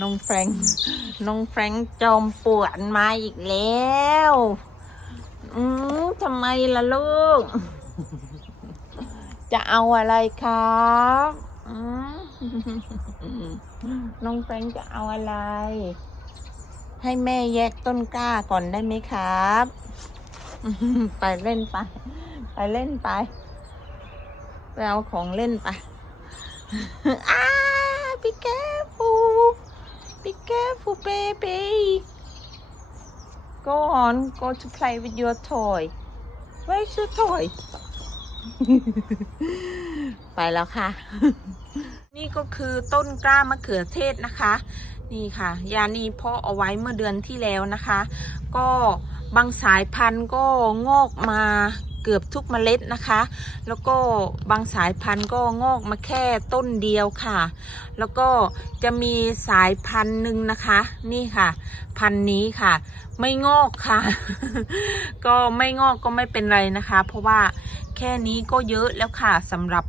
น้องแฟรงน้องแฟรงจอมปวดมาอีกแล้ว อืมทำไมล่ะลูก จะเอาอะไรครับอืมน้องแฟรงจะเอาอะไร ให้แม่แยกต้นกล้าก่อนได้ไหมครับ ไปเล่นไป ไปเล่นไป ไปเอาของเล่นไปอ่า be careful be careful baby go on go to play with your toy where's your toy ไปแล้วค่ะ นี่ก็คือต้นกล้ามะเขือเทศนะคะ นี่ค่ะ ยานีเพาะเอาไว้เมื่อเดือนที่แล้วนะคะ ก็บางสายพันธุ์ก็งอกมา เกือบทุกเมล็ดนะคะ แล้วก็บางสายพันธุ์ก็งอกมาแค่ต้นเดียวค่ะ แล้วก็จะมีสายพันธุ์หนึ่งนะคะ นี่ค่ะ พันธุ์นี้ค่ะ ไม่งอกค่ะ ก็ไม่งอกก็ไม่เป็นไรนะคะ เพราะว่าแค่นี้ก็เยอะแล้วค่ะสำหรับ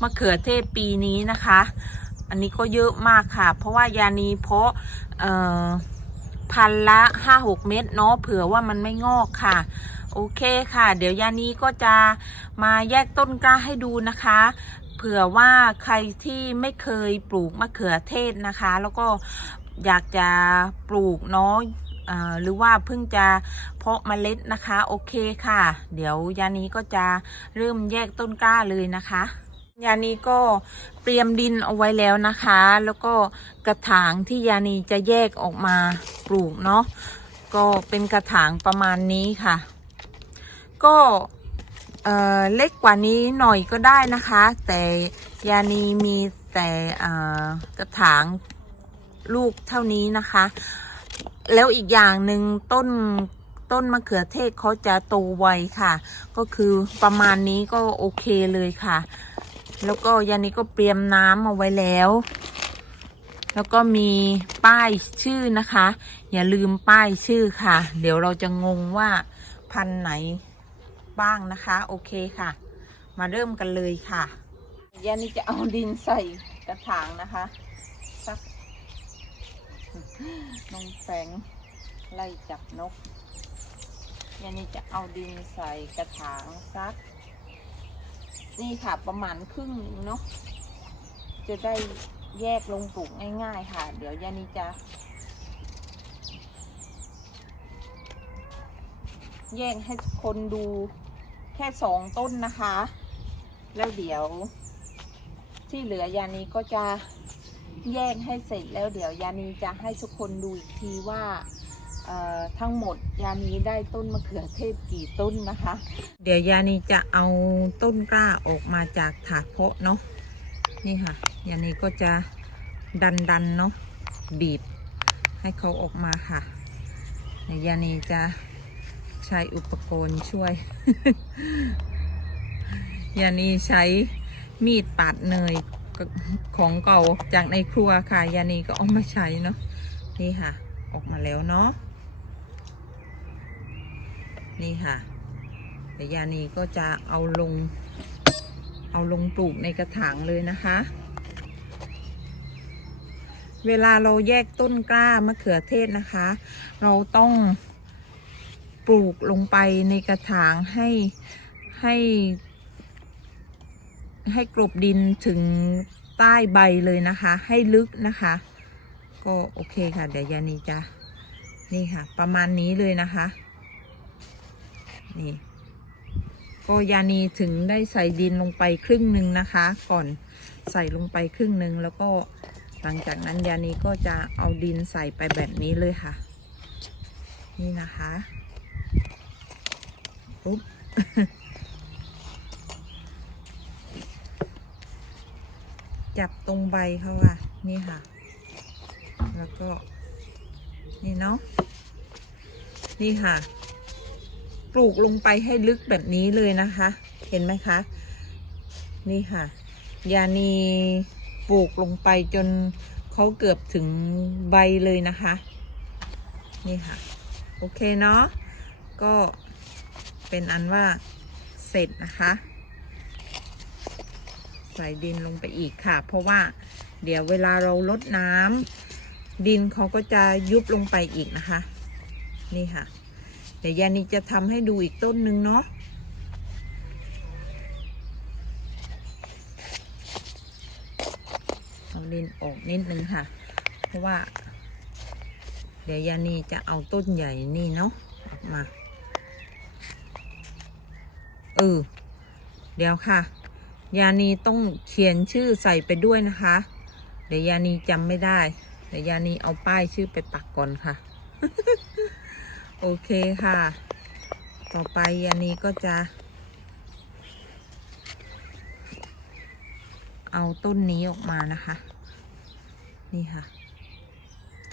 มะเขือเทศปีนี้นะคะ อันนี้ก็เยอะมากค่ะ เพราะว่ายานีเพาะพันละห้าหกเม็ดเนาะเผื่อว่ามันไม่งอกค่ะ โอเคค่ะ เดี๋ยวยานีก็จะมาแยกต้นกล้าให้ดูนะคะ เผื่อว่าใครที่ไม่เคยปลูกมะเขือเทศนะคะ แล้วก็อยากจะปลูกนาะเอ่อหรือว่าเพิ่งจะเพาะเมล็ดนะคะ โอเคค่ะ เดี๋ยวยานีก็จะเริ่มแยกต้นกล้าเลยนะคะยานีก็เตรียมดินเอาไว้แล้วนะคะ แล้วก็กระถางที่ยานีจะแยกออกมาปลูกเนาะก็เป็นกระถางประมาณนี้ค่ะ ก็เล็กกว่านี้หน่อยก็ได้นะคะ แต่ยานีมีแต่กระถางลูกเท่านี้นะคะ แล้วอีกอย่างหนึ่งต้นต้นมะเขือเทศเขาจะโตไวค่ะ ก็คือประมาณนี้ก็โอเคเลยค่ะ แล้วก็ยานีก็เตรียมน้ำเอาไว้แล้ว แล้วก็มีป้ายชื่อนะคะ อย่าลืมป้ายชื่อค่ะ เดี๋ยวเราจะงงว่าพันไหน บ้างนะคะ โอเคค่ะ มาเริ่มกันเลยค่ะยานี่จะเอาดินใส่กระถางนะคะสักนงแฝงไล่จับนกยานี่จะเอาดินใส่กระถางสัก นี่ค่ะประมาณครึ่งนึงเนาะจะได้แยกลงปลูกง่ายๆค่ะ เดี๋ยวยานีจะ แยกให้คนดู แค่สองต้นนะคะ แล้วเดี๋ยว ที่เหลือยานีก็จะแยกให้เสร็จแล้วเดี๋ยวยานีจะให้ทุกคนดูอีกทีว่าทั้งหมดยานีได้ต้นมะเขือเทศกี่ต้นนะคะ เดี๋ยวยานีจะเอาต้นกล้าออกมาจากถาดเพาะเนาะนี่ค่ะยานีก็จะดันดันเนาะบีบให้เขาออกมาค่ะยวยานีจะ ใช้อุปกรณ์ช่วย ยานีใช้มีดปาดเนยของเก่าจากในครัวค่ะ ยานีก็เอามาใช้เนาะ นี่ค่ะ ออกมาแล้วเนาะ นี่ค่ะเดี๋ยวยานีก็จะเอาลง เอาลงปลูกในกระถางเลยนะคะ เวลาเราแยกต้นกล้ามะเขือเทศนะคะ เราต้อง ปลูกลงไปในกระถางให้ให้ ให้กลบดินถึงใต้ใบเลยนะคะ ให้ลึกนะคะ ก็โอเคค่ะ เดี๋ยวยานีจะนี่ค่ะ ประมาณนี้เลยนะคะนี่ก็ยานีถึงได้ใส่ดินลงไปครึ่งหนึ่งนะคะ ก่อนใส่ลงไปครึ่งหนึ่งแล้วก็หลังจากนั้นยานีก็จะเอาดินใส่ไปแบบนี้เลยค่ะ นี่นะคะ ปุ๊บ จับตรงใบเขาค่ะ นี่ค่ะ แล้วก็ นี่เนาะ นี่ค่ะ ปลูกลงไปให้ลึกแบบนี้เลยนะคะ เห็นไหมคะ นี่ค่ะ ยานีปลูกลงไปจนเขาเกือบถึงใบเลยนะคะ นี่ค่ะ โอเคเนาะก็ เป็นอันว่าเสร็จนะคะ ใส่ดินลงไปอีกค่ะ เพราะว่าเดี๋ยวเวลาเราลดน้ดินเขาก็จะยุบลงไปอีกนะคะ นี่ค่ะ เดี๋ยวยานีจะทำให้ดูอีกต้นหนึ่งเนาะเอาดินออกนิดนึงค่ะ เพราะว่า เดี๋ยวยานีจะเอาต้นใหญ่นี่เนาะออกมา เออ เดี๋ยวค่ะ ยานีต้องเขียนชื่อใส่ไปด้วยนะคะ เดี๋ยวยานีจำไม่ได้ เดี๋ยวยานีเอาป้ายชื่อไปปักก่อนค่ะ โอเคค่ะ ต่อไปยานีก็จะ เอาต้นนี้ออกมานะคะ นี่ค่ะ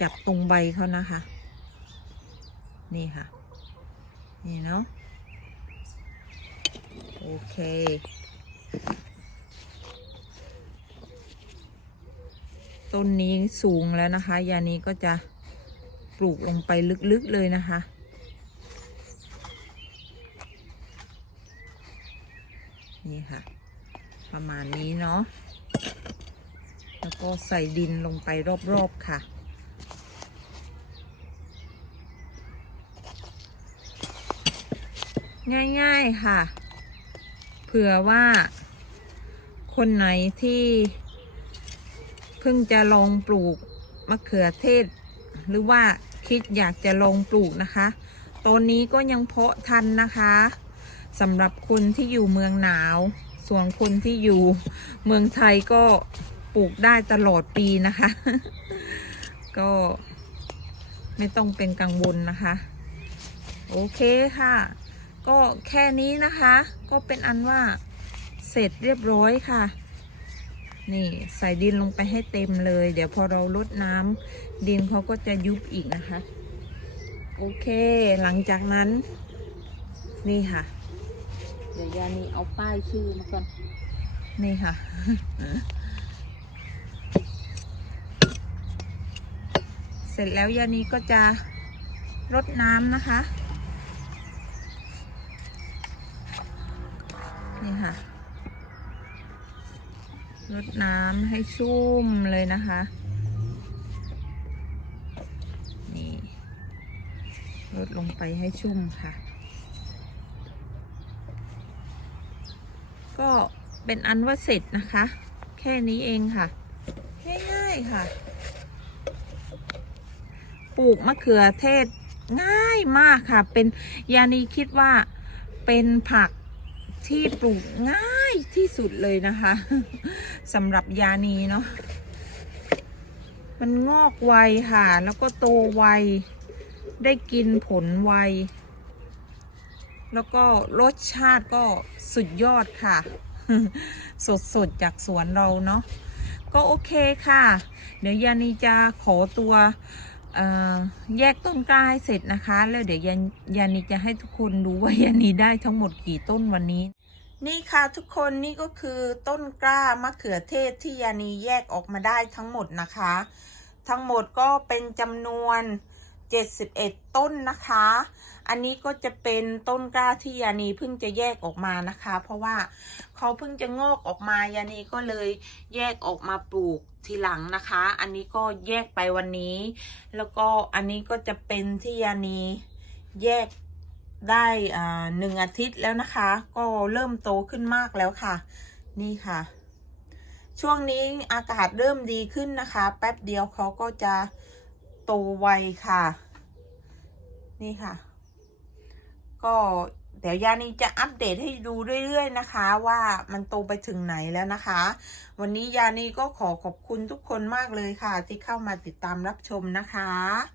จับตรงใบเขานะคะ นี่ค่ะ นี่เนาะ โอเคต้นนี้สูงแล้วนะคะ ยานี้ก็จะปลูกลงไปลึกๆเลยนะคะ นี่ค่ะ ประมาณนี้เนาะ แล้วก็ใส่ดินลงไปรอบๆค่ะง่าย ๆ ค่ะ ผื่อว่า คนไหนที่เพิ่งจะลองปลูกมะเขือเทศ หรือว่าคิดอยากจะลองปลูกนะคะต้นนี้ก็ยังเพาะทันนะคะสำหรับคนที่อยู่เมืองหนาว ส่วนคนที่อยู่เมืองไทยก็ปลูกได้ตลอดปีนะคะ ก็ไม่ต้องเป็นกังวลนะคะ โอเคค่ะ ก็แค่นี้นะคะ ก็เป็นอันว่าเสร็จเรียบร้อยค่ะ นี่ใส่ดินลงไปให้เต็มเลย เดี๋ยวพอเราลดน้ำดินเขาก็จะยุบอีกนะคะ โอเคหลังจากนั้น นี่ค่ะ เดี๋ยวยานีเอาป้ายชื่อมาก่อน นี่ค่ะเสร็จแล้วยานีก็จะรดน้ำนะคะ นี่ค่ะรดน้ำให้ชุ่มเลยนะคะ นี่รดลงไปให้ชุ่มค่ะ ก็เป็นอันว่าเสร็จนะคะ แค่นี้เองค่ะ ง่ายๆค่ะ ปลูกมะเขือเทศง่ายมากค่ะ เป็นยานีคิดว่าเป็นผัก ที่ปลูกง่ายที่สุดเลยนะคะสำหรับยานีเนาะมันงอกไวค่ะ แล้วก็โตไว ได้กินผลไว แล้วก็รสชาติก็สุดยอดค่ะ สดๆ จากสวนเราเนาะก็โอเคค่ะ เดี๋ยวยานีจะขอตัว แยกต้นกล้าให้เสร็จนะคะ แล้วเดี๋ยวยานยานีจะให้ทุกคนดูว่ายานีได้ทั้งหมดกี่ต้นวันนี้ นี่ค่ะทุกคนนี่ก็คือต้นกล้ามะเขือเทศที่ยานีแยกออกมาได้ทั้งหมดนะคะ ทั้งหมดก็เป็นจำนวน 71 ต้นนะคะ อันนี้ก็จะเป็นต้นกล้าที่ยานีเพิ่งจะแยกออกมานะคะ เพราะว่าเขาเพิ่งจะงอกออกมายานีก็เลยแยกออกมาปลูกทีหลังนะคะ อันนี้ก็แยกไปวันนี้ แล้วก็อันนี้ก็จะเป็นที่ยานีแยกได้หนึ่งอาทิตย์แล้วนะคะ ก็เริ่มโตขึ้นมากแล้วค่ะ นี่ค่ะ ช่วงนี้อากาศเริ่มดีขึ้นนะคะ แป๊บเดียวเขาก็จะโตไวค่ะ นี่ค่ะ ก็เดี๋ยวยานีจะอัปเดตให้ดูเรื่อยๆนะคะ ว่ามันโตไปถึงไหนแล้วนะคะ วันนี้ยานีก็ขอขอบคุณทุกคนมากเลยค่ะ ที่เข้ามาติดตามรับชมนะคะ